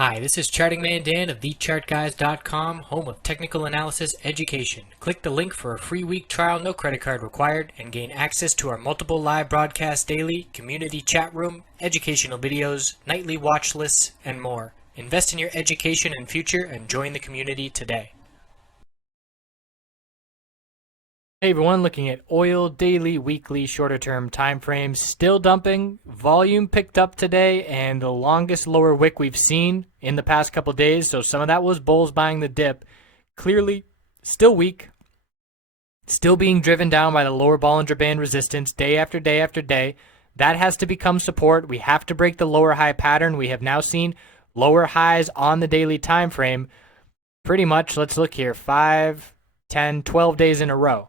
Hi, this is Charting Man Dan of TheChartGuys.com, home of technical analysis education. Click the link for a free week trial, no credit card required, and gain access to our multiple live broadcasts daily, community chat room, educational videos, nightly watch lists, and more. Invest in your education and future and join the community today. Hey everyone, looking at oil daily, weekly, shorter term time frames, still dumping. Volume picked up today and the longest lower wick we've seen in the past couple days. So some of that was bulls buying the dip. Clearly still weak, still being driven down by the lower Bollinger Band resistance day after day after day. That has to become support. We have to break the lower high pattern. We have now seen lower highs on the daily time frame pretty much, let's look here, 5, 10, 12 days in a row.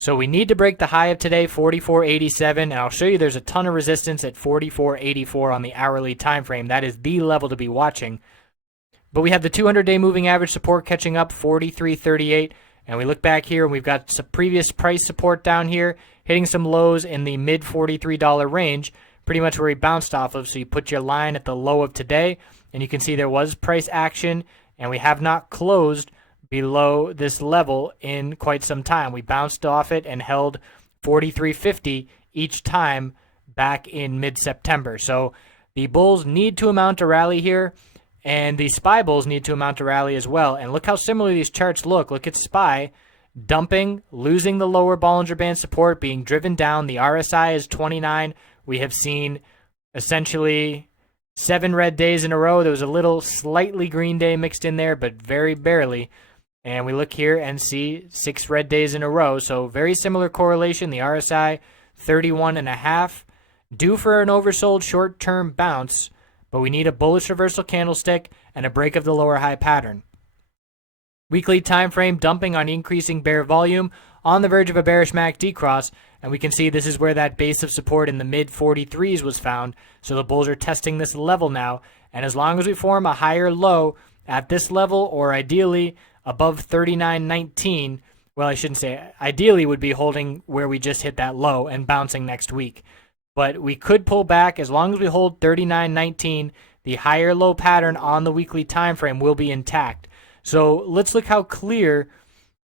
So we need to break the high of today, 44.87, and I'll show you there's a ton of resistance at 44.84 on the hourly time frame. That is the level to be watching. But we have the 200-day moving average support catching up, 43.38, and we look back here and we've got some previous price support down here, hitting some lows in the mid $43 range, pretty much where we bounced off of. So you put your line at the low of today, and you can see there was price action, and we have not closed below this level in quite some time. We bounced off it and held 43.50 each time back in mid-September. So the bulls need to mount a rally here, and the SPY bulls need to mount a rally as well. And look how similar these charts look. Look at SPY dumping, losing the lower Bollinger Band support, being driven down. The RSI is 29. We have seen essentially 7 red days in a row. There was a little slightly green day mixed in there, but very barely. And we look here and see 6 red days in a row. So very similar correlation. The RSI 31.5, due for an oversold short-term bounce, but we need a bullish reversal candlestick and a break of the lower high pattern. Weekly time frame dumping on increasing bear volume on the verge of a bearish MACD cross, and we can see this is where that base of support in the mid 43s was found. So the bulls are testing this level now, and as long as we form a higher low at this level, or ideally above 39.19, well, I shouldn't say ideally would be holding where we just hit that low and bouncing next week. But we could pull back as long as we hold 39.19. The higher low pattern on the weekly time frame will be intact. So let's look how clear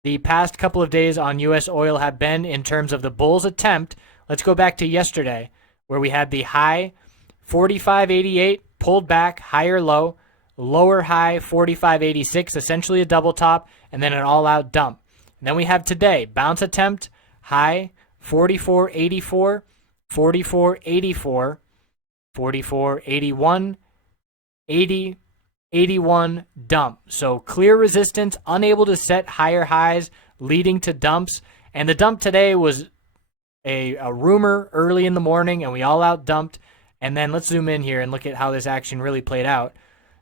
the past couple of days on U.S. oil have been in terms of the bulls' attempt. Let's go back to yesterday where we had the high 45.88, pulled back, higher low, lower high 45.86, essentially a double top, and then an all-out dump. And then we have today, bounce attempt, high 44.84, 44.84, 44.81, 80, 81, dump. So clear resistance, unable to set higher highs, leading to dumps. And the dump today was a rumor early in the morning, and we all out dumped. And then let's zoom in here and look at how this action really played out.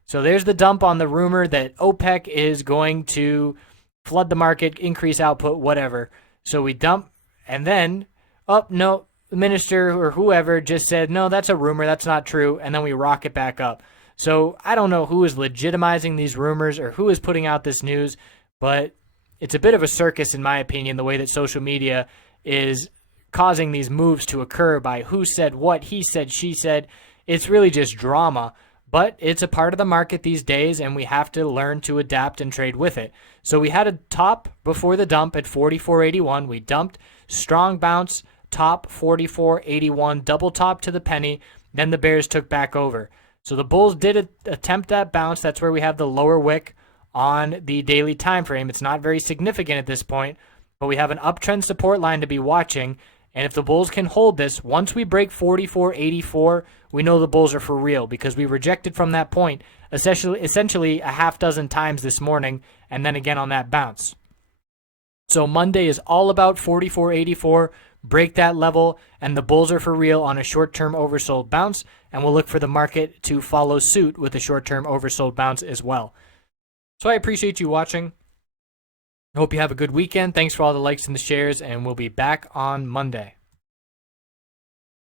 So there's the dump on the rumor that OPEC is going to flood the market, increase output, whatever. So we dump, and then, no, the minister or whoever just said, no, that's a rumor, that's not true, and then we rocket back up. So I don't know who is legitimizing these rumors or who is putting out this news, but it's a bit of a circus, in my opinion, the way that social media is causing these moves to occur by who said what, he said, she said. It's really just drama. But it's a part of the market these days, and we have to learn to adapt and trade with it. So we had a top before the dump at 44.81. We dumped, strong bounce, top 44.81, double top to the penny. Then the bears took back over. So the bulls did attempt that bounce. That's where we have the lower wick on the daily time frame. It's not very significant at this point, but we have an uptrend support line to be watching. And if the bulls can hold this, once we break 44.84, we know the bulls are for real, because we rejected from that point essentially a half dozen times this morning, and then again on that bounce. So Monday is all about 44.84, break that level, and the bulls are for real on a short-term oversold bounce, and we'll look for the market to follow suit with a short-term oversold bounce as well. So I appreciate you watching. I hope you have a good weekend. Thanks for all the likes and the shares, and we'll be back on Monday.